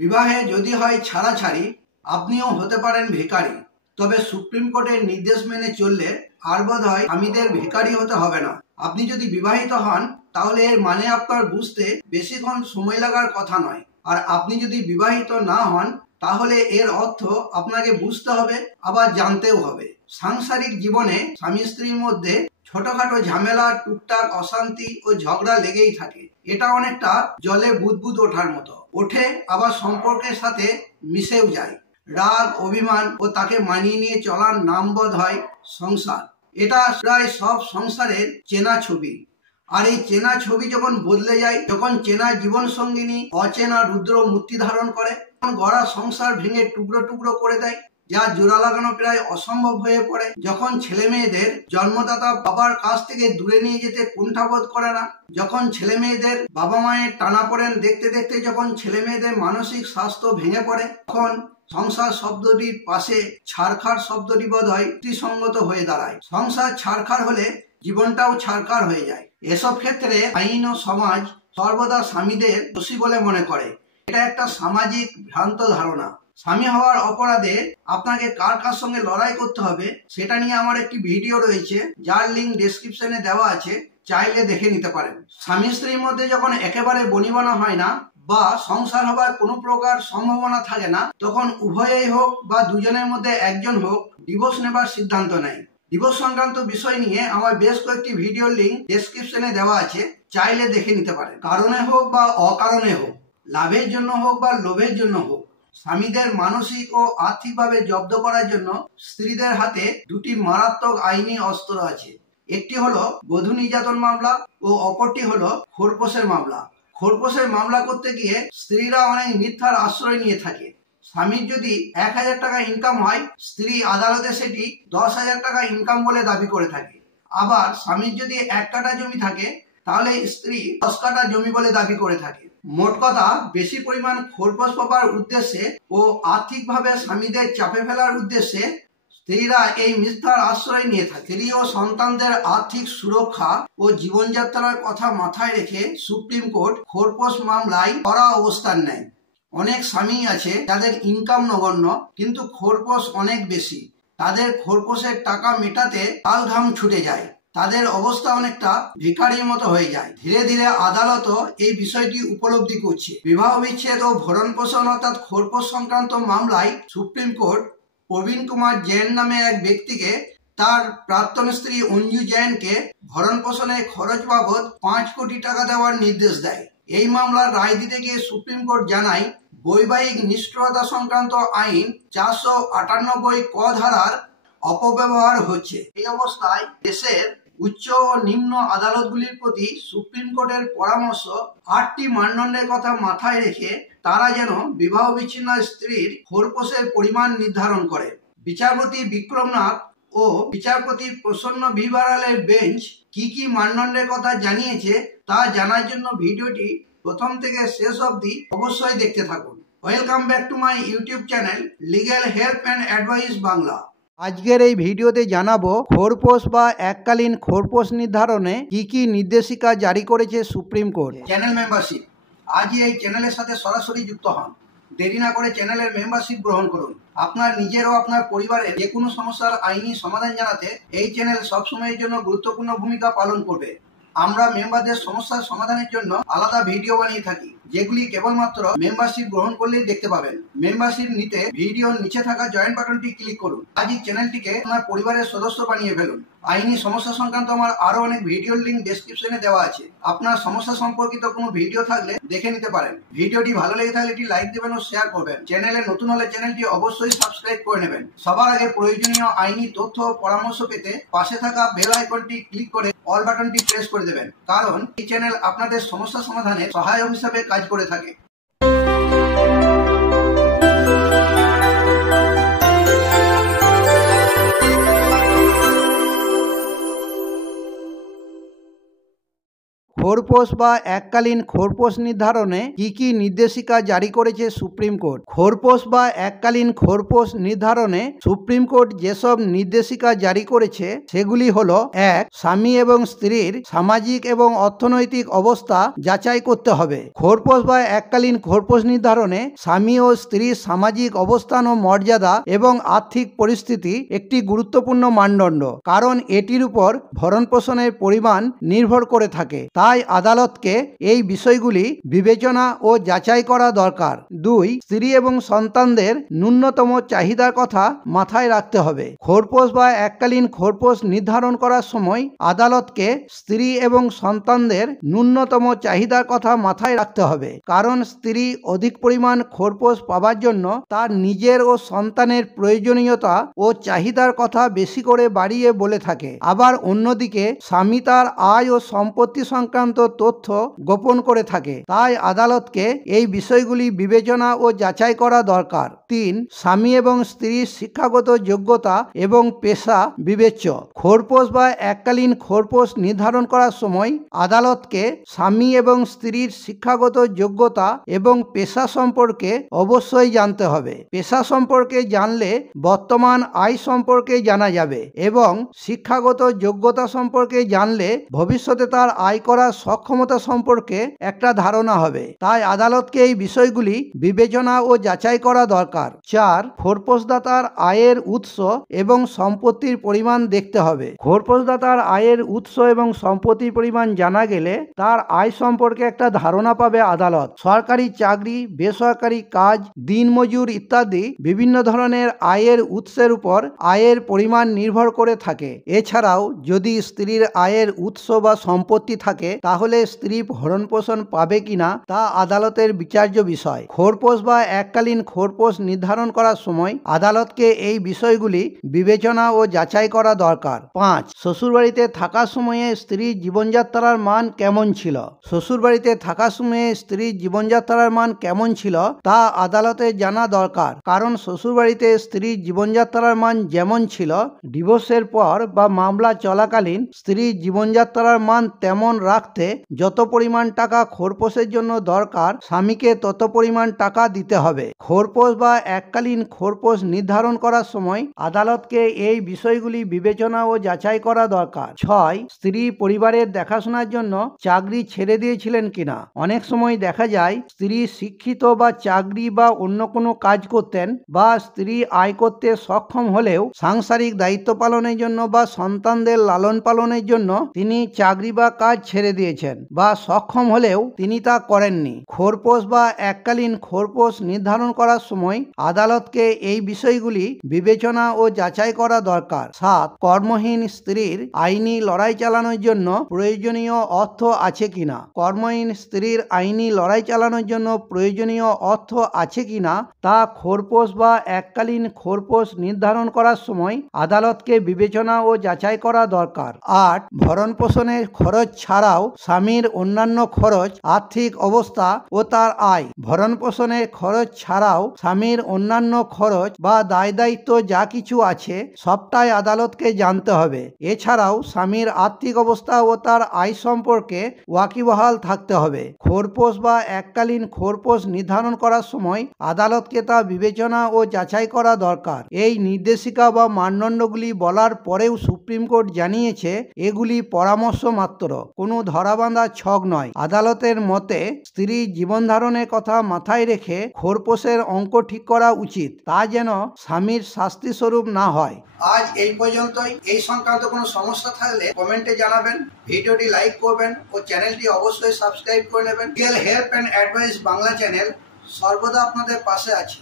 বিবাহে যদি হয় ছাড়াছাড়ি, আপনিও হতে পারেন ভিখারি। তবে সুপ্রিম কোর্টের নির্দেশ মেনে চললে আর বোধহয় স্বামীদের ভিখারি হতে হবে না। আপনি যদি বিবাহিত হন তাহলে এর মানে আপনার বুঝতে বেশিক্ষণ সময় লাগার কথা নয়। আর আপনি যদি বিবাহিত না হন তাহলে এর অর্থ আপনাকে বুঝতে হবে, আবার জানতেও হবে। সাংসারিক জীবনে স্বামী স্ত্রীর মধ্যে ছোটখাটো ঝামেলা, টুকটাক অশান্তি ও ঝগড়া লেগেই থাকে। এটা অনেকটা জলে বুদবুদ ওঠার মতো, ওঠে আবার সম্পর্কের সাথে মিশেও যায়। রাগ, অভিমান ও তাকে মানিয়ে নিয়ে চলার নাম বোধ হয় সংসার। এটা প্রায় সব সংসারের চেনা ছবি। আর এই চেনা ছবি যখন বদলে যায়, যখন চেনা জীবন সঙ্গিনী অচেনা রুদ্র মূর্তি ধারণ করে, তখন গড়া সংসার ভেঙে টুকরো টুকরো করে দেয়, যা জোড়া লাগানো প্রায় অসম্ভব হয়ে পড়ে। যখন ছেলে মেয়েদের জন্মদাতা বাবার কাছ থেকে দূরে নিয়ে যেতে কুণ্ঠাবোধ করে না, যখন ছেলে মেয়েদের বাবা মায়ের টানাপোড়েন দেখতে দেখতে যখন ছেলে মেয়েদের মানসিক স্বাস্থ্য ভেঙে পড়ে, তখন সংসার শব্দটির পাশে ছারখার শব্দটি বোধ হয় যুক্তিসঙ্গত হয়ে দাঁড়ায়। সংসার ছারখার হলে জীবনটাও ছারখার হয়ে যায়। এসব ক্ষেত্রে আইন ও সমাজ সর্বদা স্বামীদের দোষী বলে মনে করে। এটা একটা সামাজিক ভ্রান্ত ধারণা। স্বামী হওয়ার অপরাধে আপনাকে কার কার সঙ্গে লড়াই করতে হবে সেটা নিয়ে আমার একটি ভিডিও রয়েছে, যার লিঙ্ক ডেসক্রিপশনে দেওয়া আছে, চাইলে দেখে নিতে পারেন। স্বামী স্ত্রীর মধ্যে যখন একেবারে বনিবনা হয় না বা সংসার হবার কোনো প্রকার সম্ভাবনা থাকে না, তখন উভয়েই হোক বা দুজনের মধ্যে একজন হোক ডিভোর্স নেবার সিদ্ধান্ত নেয়। ডিভোর্স সংক্রান্ত বিষয় নিয়ে আমার বেশ কয়েকটি ভিডিওর লিঙ্ক ডেসক্রিপশনে দেওয়া আছে, চাইলে দেখে নিতে পারেন। কারণে হোক বা অকারণে হোক, লাভের জন্য হোক বা লোভের জন্য হোক, স্বামীদের মানসিক ও আর্থিকভাবে জব্দ করার জন্য স্ত্রীদের হাতে দুটি মারাত্মক আইনি অস্ত্র আছে। একটি হলো বধূ নির্যাতন মামলা ও অপরটি হলো খোরপোশের মামলা। খোরপোশের মামলা করতে গিয়ে স্ত্রীরা অনেক মিথ্যার আশ্রয় নিয়ে থাকে। স্বামীর যদি 1000 টাকা ইনকাম হয়, স্ত্রী আদালতে সেটি 10,000 টাকা ইনকাম বলে দাবি করে থাকে। আবার স্বামীর যদি 1 কাঠা জমি থাকে, তাহলে স্ত্রী 10 কাঠা জমি বলে দাবি করে থাকে। মোট কথা, বেশি পরিমাণ খোরপোশ পাবার উদ্দেশ্যে ও আর্থিকভাবে স্বামীদের চাপে ফেলার উদ্দেশ্যে স্ত্রীরা এই মিথ্যার আশ্রয় নিয়ে থাকে। স্ত্রী ও সন্তানদের আর্থিক সুরক্ষা ও জীবনযাত্রার কথা মাথায় রেখে সুপ্রিম কোর্ট খোরপোশ মামলায় কড়া অবস্থান নেয়। অনেক স্বামী আছে যাদের ইনকাম নগণ্য, কিন্তু খোরপোশ অনেক বেশি। তাদের খোরপোশের টাকা মেটাতে কাল ঘাম ছুটে যায়। তাদের অবস্থা অনেকটা ভিখারির মতো হয়ে যায়। ধীরে ধীরে আদালতও এই বিষয়টি উপলব্ধি করছে। বিবাহ বিচ্ছেদ ও ভরণ পোষণ অর্থাৎ খোরপোশ সংক্রান্ত মামলায় সুপ্রিম কোর্ট প্রবীণ কুমার জৈন নামে এক ব্যক্তিকে তার প্রাক্তন স্ত্রী অঞ্জু জৈনকে ভরণ পোষণে খরচ বাবদ 5 কোটি টাকা দেওয়ার নির্দেশ দেয়। এই মামলার রায় দিতে গিয়ে সুপ্রিম কোর্ট জানায়, বৈবাহিক নিষ্ঠুরতা সংক্রান্ত আইন 498 ক ধারার অপব্যবহার হচ্ছে। এই অবস্থায় দেশের উচ্চ ও নিম্ন আদালতগুলির প্রতি সুপ্রিম কোর্টের পরামর্শ 8টি মানদণ্ডের কথা মাথায় রেখে তারা যেন বিবাহ বিচ্ছিন্ন স্ত্রীর খোরপোশের পরিমাণ নির্ধারণ করে। বিচারপতি বিক্রমনাথ ও বিচারপতি প্রসন্ন ভিভারালের বেঞ্চ কি কি মানদণ্ডের কথা জানিয়েছে তা জানার জন্য ভিডিওটি প্রথম থেকে শেষ অবধি অবশ্যই দেখতে থাকুন। Welcome back to my YouTube channel legal help and advice Bangla. আজকের এই ভিডিওতে জানাবো খোরপোশ বা এককালীন খোরপোশ নির্ধারণে কি কি নির্দেশিকা জারি করেছে সুপ্রিম কোর্ট। চ্যানেল মেম্বারশিপ, আজই এই চ্যানেলের সাথে সরাসরি যুক্ত হন। দেরি না করে চ্যানেলের মেম্বারশিপ গ্রহণ করুন। আপনার নিজের ও আপনার পরিবারের যে কোনো সমস্যার আইনি সমাধান জানাতে এই চ্যানেল সবসময়ের জন্য গুরুত্বপূর্ণ ভূমিকা পালন করবে। আমরা মেম্বারদের সমস্যার সমাধানের জন্য আলাদা ভিডিও বানিয়ে থাকি, যেগুলি কেবলমাত্র মেম্বারশিপ গ্রহণ করলেই দেখতে পাবেন। মেম্বারশিপ নিতে ভিডিওর নিচে থাকা জয়েন বাটনটি ক্লিক করুন। আজই চ্যানেলটিকে আপনার পরিবারের সদস্য বানিয়ে ফেলুন। আইনি সমস্যা সংক্রান্ত আমার আরো অনেক ভিডিওর লিঙ্ক ডেসক্রিপশনে দেওয়া আছে। আপনার সমস্যা সম্পর্কিত কোনো ভিডিও থাকলে দেখে নিতে পারেন। ভিডিওটি ভালো লেগে থাকলে একটি লাইক দেবেন ও শেয়ার করবেন। চ্যানেলে নতুন হলে চ্যানেলটি অবশ্যই সাবস্ক্রাইব করে নেবেন। সবার আগে প্রয়োজনীয় আইনি তথ্য ও পরামর্শ পেতে পাশে থাকা বেল আইকনটি ক্লিক করে অল বাটনটি প্রেস করে দেবেন, কারণ এই চ্যানেল আপনাদের সমস্যা সমাধানে সহায়ক হিসাবে কাজ করে থাকে। খোরপোশ বা এককালীন খোরপোশ নির্ধারণে কি নির্দেশিকা জারি করেছে সুপ্রিম কোর্ট? খোরপোশ বা এককালীন খোরপোশ নির্ধারণে সুপ্রিম কোর্ট যেসব নির্দেশিকা জারি করেছে সেগুলি হলো: 1. স্বামী এবং স্ত্রীর সামাজিক এবং অর্থনৈতিক অবস্থা যাচাই করতে হবে। খোরপোশ বা এককালীন খোরপোশ নির্ধারণে স্বামী ও স্ত্রীর সামাজিক অবস্থান ও মর্যাদা এবং আর্থিক পরিস্থিতি একটি গুরুত্বপূর্ণ মানদণ্ড, কারণ এটির উপর ভরণপোষণের পরিমাণ নির্ভর করে থাকে। তাই আদালতকে এই বিষয়গুলি বিবেচনা ও যাচাই করা দরকার। 2. স্ত্রী এবং সন্তানদের ন্যূনতম চাহিদার কথা মাথায় রাখতে হবে। খোরপোশ বা এককালীন খোরপোশ নির্ধারণ করার সময় আদালতকে স্ত্রী এবং সন্তানদের ন্যূনতম চাহিদার কথা মাথায় রাখতে হবে, কারণ স্ত্রী অধিক পরিমাণ খোরপোশ পাবার জন্য তার নিজের ও সন্তানের প্রয়োজনীয়তা ও চাহিদার কথা বেশি করে বাড়িয়ে বলে থাকে। আবার অন্যদিকে স্বামী তার আয় ও সম্পত্তি সংক্রান্ত তথ্য গোপন করে থাকে। তাই আদালতকে এই বিষয়গুলি বিবেচনা ও যাচাই করা দরকার। 3. স্বামী এবং স্ত্রীর শিক্ষাগত যোগ্যতা এবং পেশা বিবেচ্য। খোরপোশ বা এককালীন খোরপোশ নির্ধারণ করার সময় আদালতকে স্বামী এবং স্ত্রীর শিক্ষাগত যোগ্যতা এবং পেশা সম্পর্কে অবশ্যই জানতে হবে। পেশা সম্পর্কে জানলে বর্তমান আয় সম্পর্কে জানা যাবে এবং শিক্ষাগত যোগ্যতা সম্পর্কে জানলে ভবিষ্যতে তার আয় করার সক্ষমতা সম্পর্কে একটা ধারণা হবে। তাই আদালতকে এই বিষয়গুলি বিবেচনা ও যাচাই করা দরকার। 4. খোরপোশদাতার আয়ের উৎস এবং সম্পত্তির পরিমাণ দেখতে হবে। খোরপোশদাতার আয়ের উৎস এবং সম্পত্তির পরিমাণ জানা গেলে তার আয় সম্পর্কে একটা ধারণা পাবে আদালত। সরকারি চাকরি, বেসরকারি কাজ, দিনমজুর ইত্যাদি বিভিন্ন ধরনের আয়ের উৎসের উপর আয়ের পরিমাণ নির্ভর করে থাকে। এছাড়াও যদি স্ত্রীর আয়ের উৎস বা সম্পত্তি থাকে তাহলে স্ত্রী ভরণপোষণ পাবে কিনা তা আদালতের বিচার্য বিষয়। খোরপোশ বা এককালীন খোরপোশ নির্ধারণ করার সময় আদালতকে এই বিষয়গুলি বিবেচনা ও যাচাই করা দরকার। 5. শ্বশুরবাড়িতে থাকার সময়ে স্ত্রীর জীবনযাত্রার মান কেমন ছিল? শ্বশুরবাড়িতে থাকার সময়ে স্ত্রীর জীবনযাত্রার মান কেমন ছিল তা আদালতের জানা দরকার, কারণ শ্বশুরবাড়িতে স্ত্রীর জীবনযাত্রার মান যেমন ছিল ডিভোর্সের পর বা মামলা চলাকালীন স্ত্রীর জীবনযাত্রার মান তেমন রাখতে যত পরিমাণ টাকা খোরপোশের জন্য দরকার স্বামীকে তত পরিমাণ টাকা দিতে হবে। খোরপোশ বা এককালীন খোরপোশ নির্ধারণ করার সময় আদালতকে এই বিষয়গুলি বিবেচনা ও যাচাই করা দরকার। 6. স্ত্রী পরিবারের দেখাশোনার জন্য চাকরি ছেড়ে দিয়েছিলেন কিনা? অনেক সময় দেখা যায় স্ত্রী শিক্ষিত বা চাকরি বা অন্য কোনো কাজ করতেন, বা স্ত্রী আয় করতে সক্ষম হলেও সাংসারিক দায়িত্ব পালনের জন্য বা সন্তানদের লালন পালনের জন্য তিনি চাকরি বা কাজ ছেড়ে দিয়েছেন, বা সক্ষম হলেও তিনি তা করেননি। খোরপোশ বা এককালীন খোরপোশ নির্ধারণ করার সময় আদালতকে এই বিষয়গুলি বিবেচনা ও যাচাই করা দরকার। 7. কর্মহীন স্ত্রীর আইনি লড়াই চালানোর জন্য প্রয়োজনীয় অর্থ আছে কিনা? কর্মহীন স্ত্রীর আইনি লড়াই চালানোর জন্য প্রয়োজনীয় অর্থ আছে কিনা তা খোরপোশ বা এককালীন খোরপোশ নির্ধারণ করার সময় আদালতকে বিবেচনা ও যাচাই করা দরকার। 8. ভরণপোষণের খরচ ছাড়াও স্বামীর অন্যান্য খরচ, আর্থিক অবস্থা ও তার আয়। ভরণপোষণের খরচ ছাড়াও স্বামীর অন্যান্য খরচ বা দায় দায়িত্ব যা কিছু আছে সবটাই আদালতকে জানতে হবে। এছাড়াও স্বামীর আর্থিক অবস্থা ও তার আয় সম্পর্কে ওয়াকিবহাল থাকতে হবে। খোরপোশ বা এককালীন খোরপোশ নির্ধারণ করার সময় আদালতকে তা বিবেচনা ও যাচাই করা দরকার। এই নির্দেশিকা বা মানদণ্ডগুলি বলার পরেও সুপ্রিম কোর্ট জানিয়েছে এগুলি পরামর্শ মাত্র, কোনো ধরাবাঁধা ছক নয়। আদালতের মতে স্ত্রীর জীবন ধারণের কথা মাথায় রেখে খোরপোশের অঙ্ক ঠিক করা উচিত, তা যেন স্বামীর শাস্তি স্বরূপ না হয়। আজ এই পর্যন্তই। এই সংক্রান্ত কোনো সমস্যা থাকলে কমেন্টে জানাবেন, ভিডিওটি লাইক করবেন ও চ্যানেলটি অবশ্যই সাবস্ক্রাইব করে নেবেন। Real help and advice Bangla channel সর্বদা আপনাদের পাশে আছে।